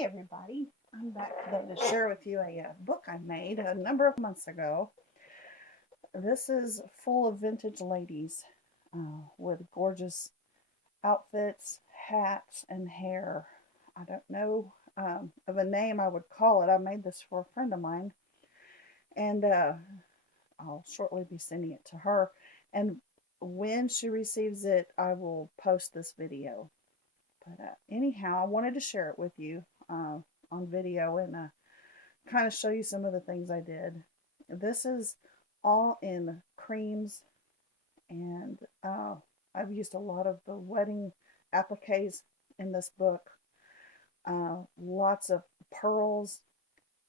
Hi everybody, I'm back today to share with you a book I made a number of months ago. This is full of vintage ladies with gorgeous outfits, hats, and hair. I don't know of a name I would call it. I made this for a friend of mine, and I'll shortly be sending it to her. And when she receives it, I will post this video. But anyhow, I wanted to share it with you on video and kind of show you some of the things I did. This is all in creams, and I've used a lot of the wedding appliques in this book. Lots of pearls.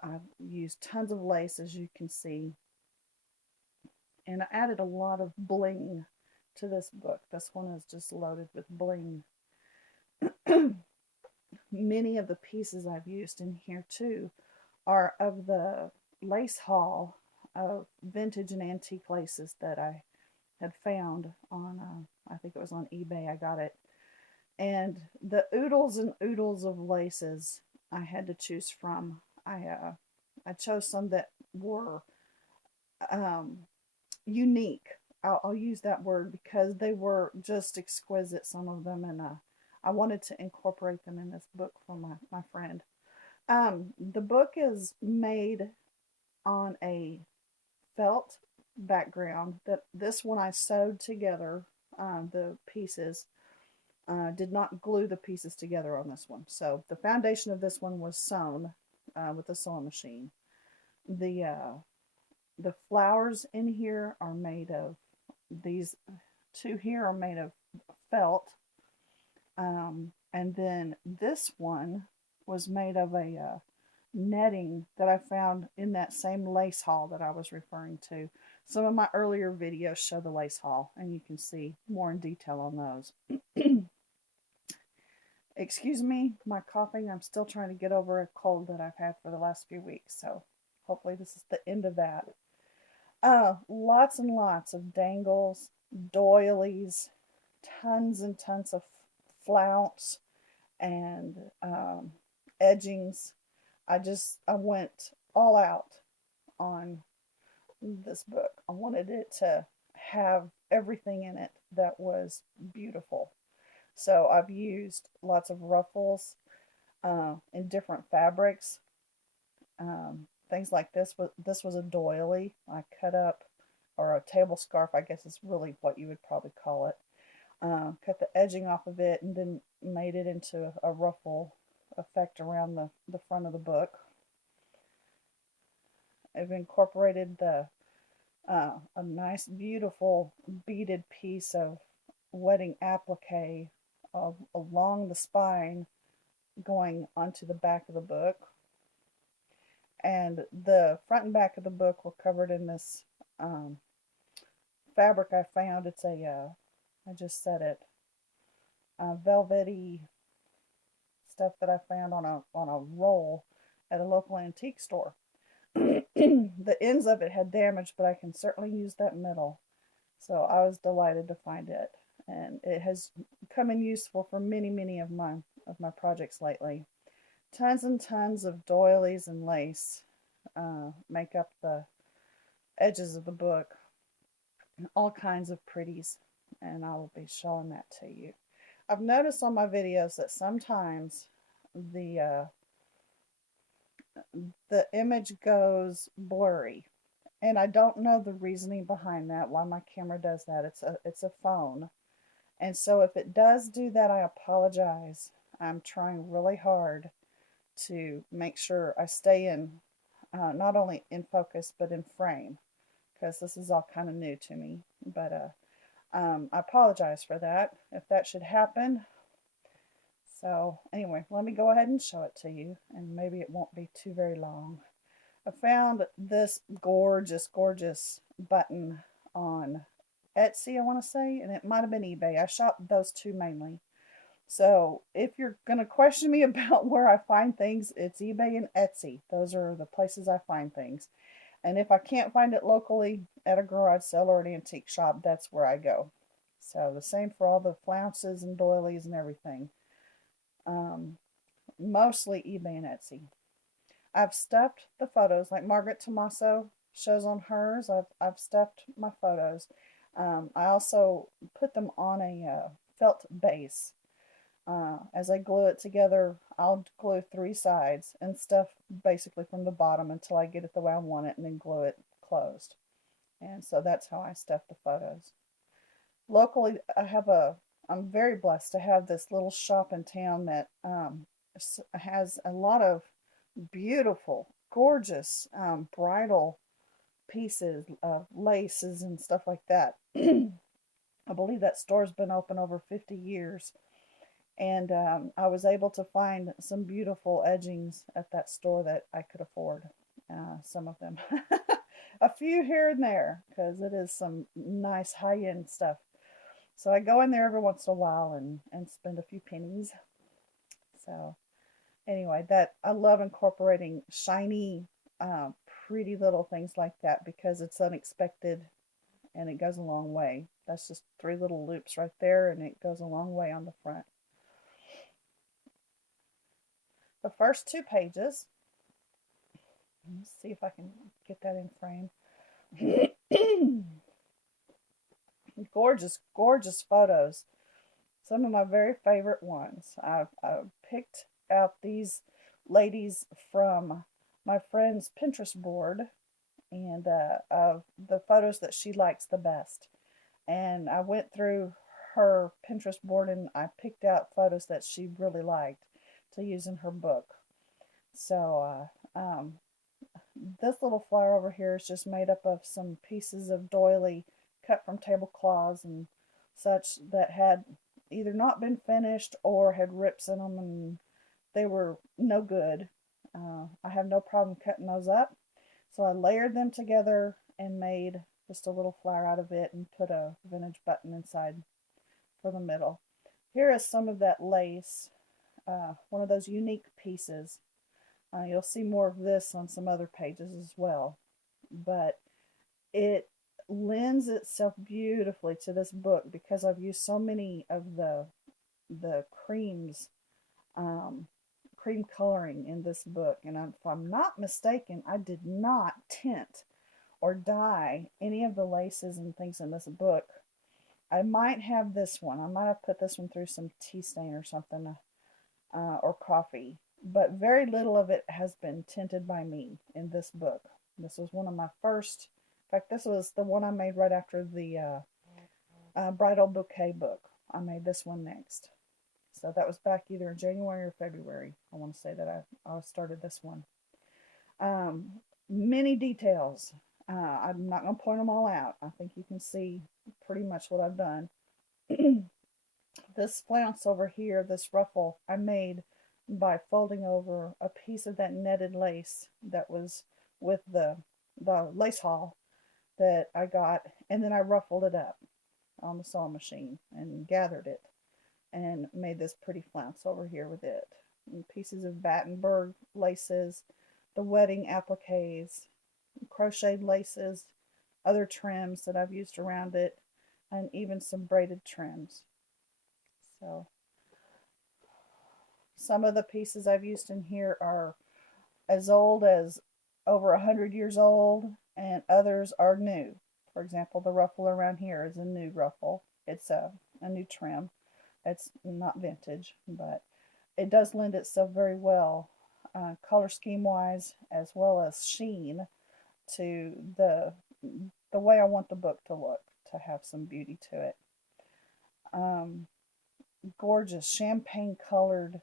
I've used tons of lace, as you can see, and I added a lot of bling to this book. This one is just loaded with bling. Many of the pieces I've used in here too are of the lace haul of vintage and antique laces that I had found on, I think it was on eBay I got it. And the oodles and oodles of laces I had to choose from. I chose some that were unique. I'll use that word because they were just exquisite, some of them, and I wanted to incorporate them in this book for my friend. The book is made on a felt background. This one I sewed together, the pieces. Did not glue the pieces together on this one. So the foundation of this one was sewn with a sewing machine. The flowers in here are made of, these two here are made of felt. And then this one was made of a netting that I found in that same lace haul that I was referring to. Some of my earlier videos show the lace haul, and you can see more in detail on those. Excuse me, my coughing. I'm still trying to get over a cold that I've had for the last few weeks, so hopefully this is the end of that. Lots and lots of dangles, doilies, tons and tons of flounce and edgings. I went all out on this book. I wanted it to have everything in it that was beautiful. So I've used lots of ruffles in different fabrics. Things like this. This was a doily I cut up, or a table scarf, I guess is really what you would probably call it. Cut the edging off of it and then made it into a ruffle effect around the front of the book. I've incorporated a nice beautiful beaded piece of wedding applique along the spine going onto the back of the book. And the front and back of the book were covered in this fabric I found. It's I just said it, velvety stuff that I found on a roll at a local antique store. The ends of it had damage, but I can certainly use that middle. So I was delighted to find it, and it has come in useful for many of my projects lately. Tons and tons of doilies and lace make up the edges of the book. All kinds of pretties, and I will be showing that to you. I've noticed on my videos that sometimes the image goes blurry, and I don't know the reasoning behind that, why my camera does that. It's a phone, and so if it does do that, I apologize. I'm trying really hard to make sure I stay in, not only in focus, but in frame, because this is all kind of new to me. But I apologize for that, if that should happen. So anyway, let me go ahead and show it to you, and maybe it won't be too very long. I found this gorgeous button on Etsy, I want to say, and it might have been eBay. I shopped those two mainly. So if you're going to question me about where I find things, it's eBay and Etsy. Those are the places I find things. And if I can't find it locally at a garage sale or an antique shop, that's where I go. So the same for all the flounces and doilies and everything. mostly eBay and Etsy. I've stuffed the photos like Margaret Tomaso shows on hers. I've stuffed my photos. I also put them on a felt base. As I glue it together, I'll glue 3 sides and stuff basically from the bottom until I get it the way I want it, and then glue it closed. And so that's how I stuff the photos. Locally, I'm very blessed to have this little shop in town that has a lot of beautiful, gorgeous bridal pieces, laces, and stuff like that. I believe that store's been open over 50 years. And I was able to find some beautiful edgings at that store that I could afford. Some of them. A few here and there, because it is some nice high-end stuff. So I go in there every once in a while and spend a few pennies. So anyway, that I love incorporating shiny, pretty little things like that because it's unexpected and it goes a long way. That's just 3 little loops right there, and it goes a long way on the front. The first 2 pages, let's see if I can get that in frame. Gorgeous, gorgeous photos. Some of my very favorite ones. I've picked out these ladies from my friend's Pinterest board, and of the photos that she likes the best. And I went through her Pinterest board and I picked out photos that she really liked to use in her book. So this little flower over here is just made up of some pieces of doily cut from tablecloths and such that had either not been finished or had rips in them and they were no good. I have no problem cutting those up. So I layered them together and made just a little flower out of it and put a vintage button inside for the middle. Here is some of that lace, one of those unique pieces. You'll see more of this on some other pages as well. But it lends itself beautifully to this book because I've used so many of the creams, cream coloring in this book. And if I'm not mistaken, I did not tint or dye any of the laces and things in this book. I might have this one. I might have put this one through some tea stain or something, or coffee. But very little of it has been tinted by me in this book. This was one of my first. In fact, this was the one I made right after the bridal bouquet book. I made this one next. So that was back either in January or February. I want to say that I started this one. Many details. I'm not going to point them all out. I think you can see pretty much what I've done. This flounce over here, this ruffle, I made by folding over a piece of that netted lace that was with the lace haul that I got, and then I ruffled it up on the sewing machine and gathered it and made this pretty flounce over here with it. And pieces of Battenberg laces, the wedding appliques, crocheted laces, other trims that I've used around it, and even some braided trims. So some of the pieces I've used in here are as old as over 100 years old, and others are new. For example, the ruffle around here is a new ruffle. It's a new trim. It's not vintage, but it does lend itself very well, color scheme wise, as well as sheen, to the way I want the book to look, to have some beauty to it. Gorgeous champagne colored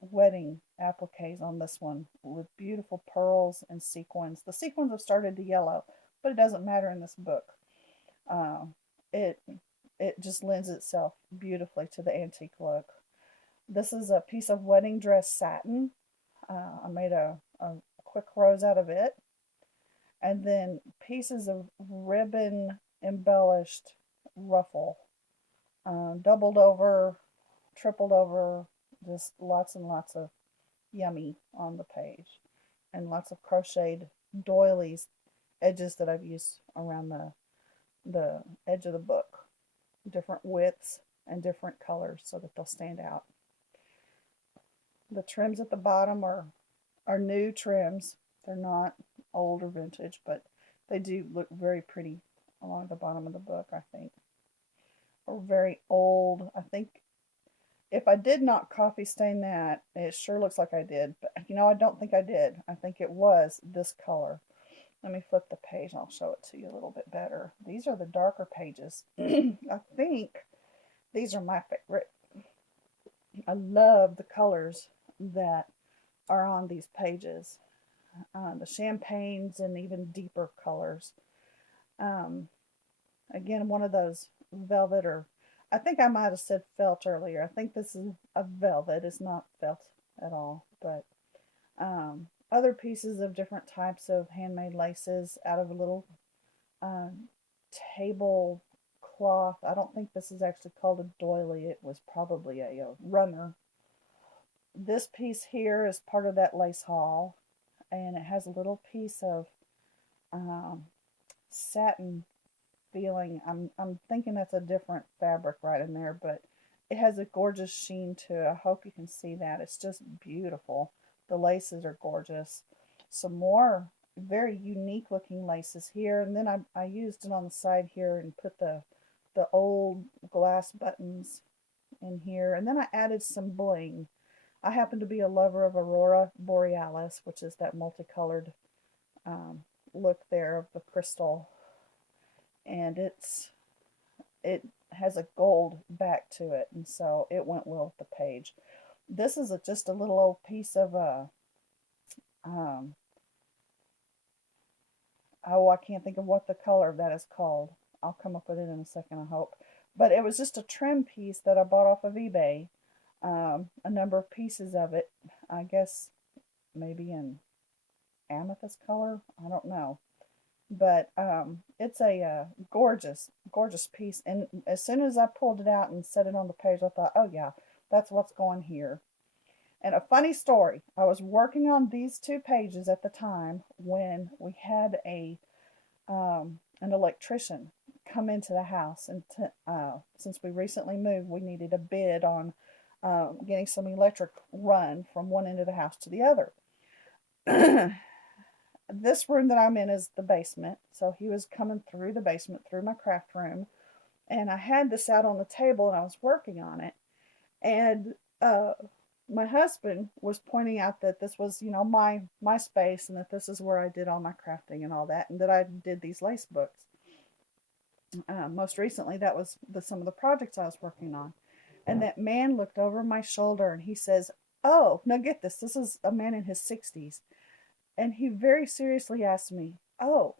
wedding appliques on this one with beautiful pearls and sequins. The sequins have started to yellow, but it doesn't matter in this book. It just lends itself beautifully to the antique look. This is a piece of wedding dress satin. I made a quick rose out of it. And then pieces of ribbon embellished ruffle. Doubled over, tripled over, just lots and lots of yummy on the page. And lots of crocheted doilies, edges that I've used around the edge of the book. Different widths and different colors so that they'll stand out. The trims at the bottom are new trims. They're not old or vintage, but they do look very pretty along the bottom of the book, I think. Or very old. I think if I did not coffee stain that, it sure looks like I did. But, I don't think I did. I think it was this color. Let me flip the page and I'll show it to you a little bit better. These are the darker pages. I think these are my favorite. I love the colors that are on these pages. The champagnes and even deeper colors. Um, Again, one of those velvet, or I think I might have said felt earlier. I think this is a velvet. It's not felt at all, but other pieces of different types of handmade laces out of a little um, table cloth. I don't think this is actually called a doily. It was probably a runner. This piece here is part of that lace haul, and it has a little piece of um, satin feeling. I'm thinking that's a different fabric right in there, but it has a gorgeous sheen to it. I hope you can see that. It's just beautiful. The laces are gorgeous. Some more very unique looking laces here, and then I used it on the side here and put the old glass buttons in here, and then I added some bling. I happen to be a lover of Aurora Borealis, which is that multicolored look there of the crystal, and it has a gold back to it, and so it went well with the page. This is just a little old piece of um, oh, I can't think of what the color of that is called. I'll come up with it in a second, I hope. But it was just a trim piece that I bought off of eBay. A number of pieces of it, I guess maybe in amethyst color. I don't know. But it's a gorgeous, gorgeous piece. And as soon as I pulled it out and set it on the page, I thought, oh yeah, that's what's going here. And a funny story, I was working on these two pages at the time when we had an electrician come into the house. And since we recently moved, we needed a bid on getting some electric run from one end of the house to the other. This room that I'm in is the basement, so he was coming through the basement through my craft room, and I had this out on the table and I was working on it, and my husband was pointing out that this was, my space, and that this is where I did all my crafting and all that, and that I did these lace books. Most recently, that was some of the projects I was working on, and that man looked over my shoulder and he says, "Oh, now get this. This is a man in his 60s." And he very seriously asked me, "Oh,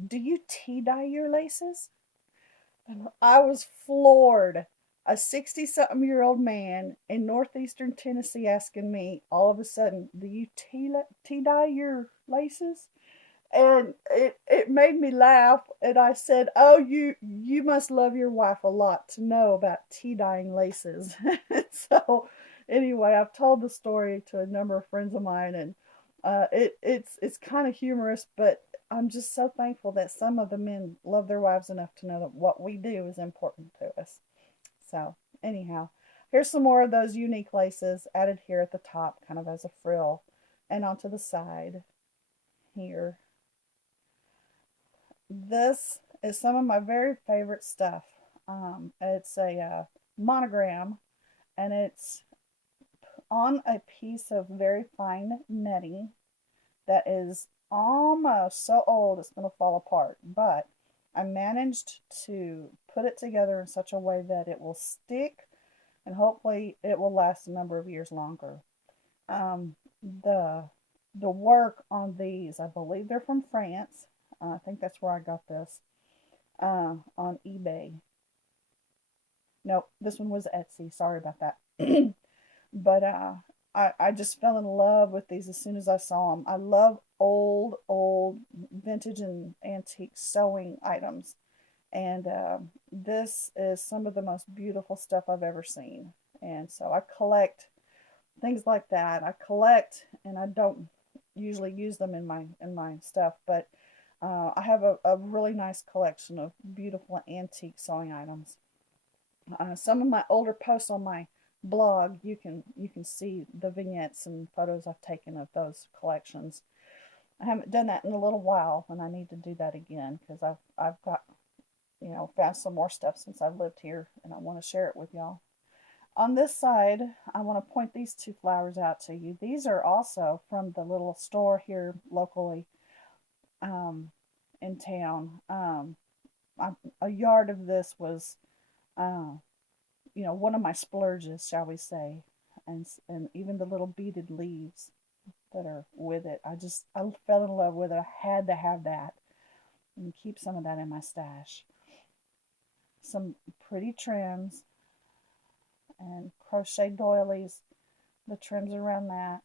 do you tea dye your laces?" And I was floored. A 60-something-year-old man in northeastern Tennessee asking me all of a sudden, "Do you tea dye your laces?" And it made me laugh, and I said, "Oh, you must love your wife a lot to know about tea dyeing laces." So anyway, I've told the story to a number of friends of mine, and it's kind of humorous, but I'm just so thankful that some of the men love their wives enough to know that what we do is important to us. So anyhow, here's some more of those unique laces added here at the top, kind of as a frill, and onto the side here. This is some of my very favorite stuff. It's a monogram, and it's on a piece of very fine netting that is almost so old it's going to fall apart. But I managed to put it together in such a way that it will stick, and hopefully it will last a number of years longer. Um, the the work on these, I believe they're from France. I think that's where I got this on eBay. Nope, this one was Etsy. Sorry about that. But I just fell in love with these as soon as I saw them. I love old vintage and antique sewing items. And this is some of the most beautiful stuff I've ever seen. And so I collect things like that. I collect, and I don't usually use them in my stuff, but I have a really nice collection of beautiful antique sewing items. Some of my older posts on my blog, you can see the vignettes and photos I've taken of those collections. I haven't done that in a little while, and I need to do that again because I've got, found some more stuff since I've lived here, and I want to share it with y'all. On this side, I want to point these two flowers out to you. These are also from the little store here locally, in town. A yard of this was, uh, one of my splurges, shall we say, and even the little beaded leaves that are with it. I fell in love with it. I had to have that and keep some of that in my stash. Some pretty trims and crochet doilies, the trims around that.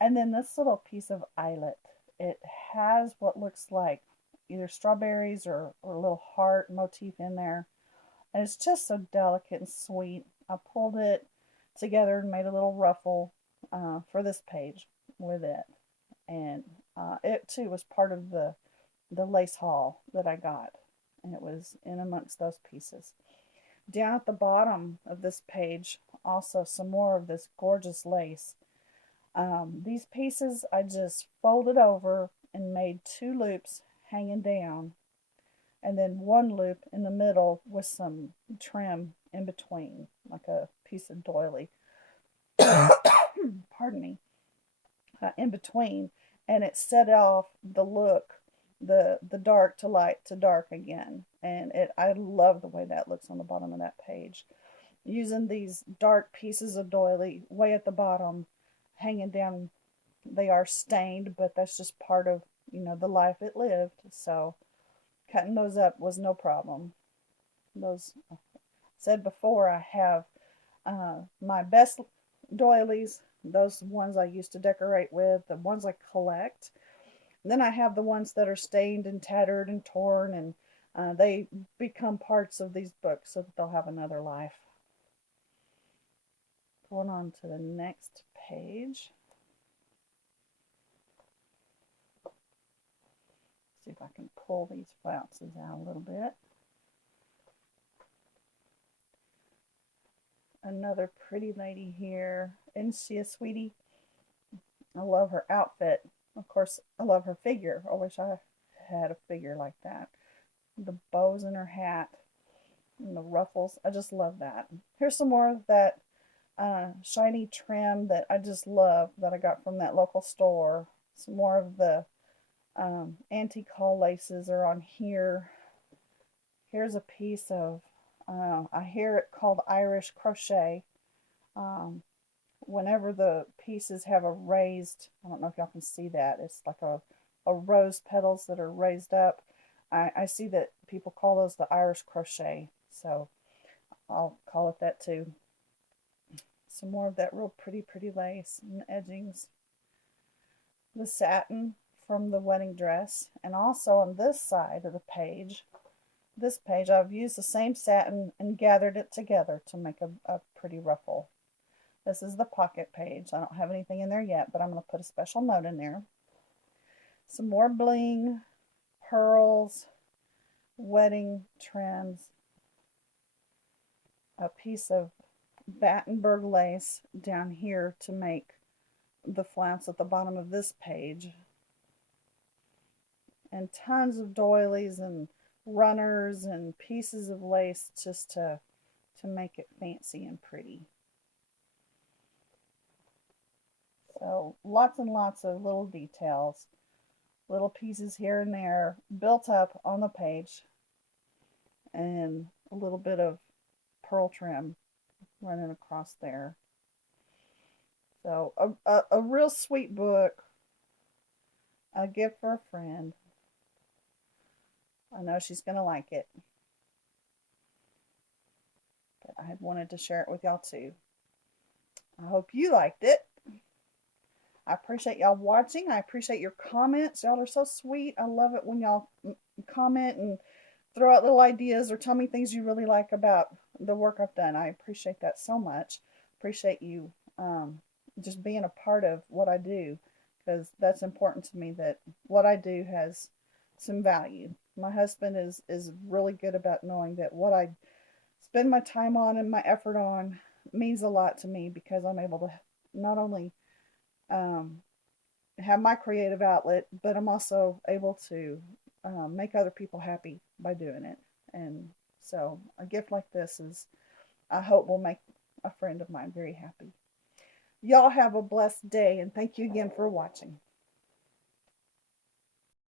And then this little piece of eyelet. It has what looks like either strawberries or a little heart motif in there. And it's just so delicate and sweet. I pulled it together and made a little ruffle for this page with it. And it too was part of the lace haul that I got. And it was in amongst those pieces. Down at the bottom of this page, also some more of this gorgeous lace. These pieces I just folded over and made 2 loops hanging down, and then 1 loop in the middle with some trim in between, like a piece of doily. Pardon me. In between, and it set off the look, the dark to light to dark again, and I love the way that looks on the bottom of that page. Using these dark pieces of doily way at the bottom, hanging down. They are stained, but that's just part of the life it lived. So cutting those up was no problem. Those, said before, I have my best doilies, those ones I used to decorate with, the ones I collect. And then I have the ones that are stained and tattered and torn, and they become parts of these books so that they'll have another life. Going on to the next page. See if I can pull these flounces out a little bit. Another pretty lady here. Isn't she a sweetie? I love her outfit. Of course, I love her figure. I wish I had a figure like that. The bows in her hat and the ruffles. I just love that. Here's some more of that shiny trim that I just love that I got from that local store. Some more of the antique haul laces are on here. Here's a piece of, I hear it called Irish crochet. Whenever the pieces have a raised, I don't know if y'all can see that, it's like a rose petals that are raised up. I see that people call those the Irish crochet, so I'll call it that too. Some more of that real pretty lace and edgings. The satin from the wedding dress, and also on this side of the page, I've used the same satin and gathered it together to make a pretty ruffle. This is the pocket page. I don't have anything in there yet, but I'm going to put a special note in there. Some more bling, pearls, wedding trims, a piece of Battenberg lace down here to make the flounce at the bottom of this page, and tons of doilies and runners and pieces of lace just to make it fancy and pretty. So lots and lots of little details, little pieces here and there built up on the page, and a little bit of pearl trim running across there. So a real sweet book, a gift for a friend. I know she's going to like it. But I had wanted to share it with y'all too. I hope you liked it. I appreciate y'all watching. I appreciate your comments. Y'all are so sweet. I love it when y'all comment and throw out little ideas or tell me things you really like about the work I've done. I appreciate that so much. Appreciate you just being a part of what I do, because that's important to me, that what I do has some value. My husband is really good about knowing that what I spend my time on and my effort on means a lot to me because I'm able to not only um, have my creative outlet, but I'm also able to make other people happy by doing it. And so a gift like this is, I hope, will make a friend of mine very happy. Y'all have a blessed day, and thank you again for watching.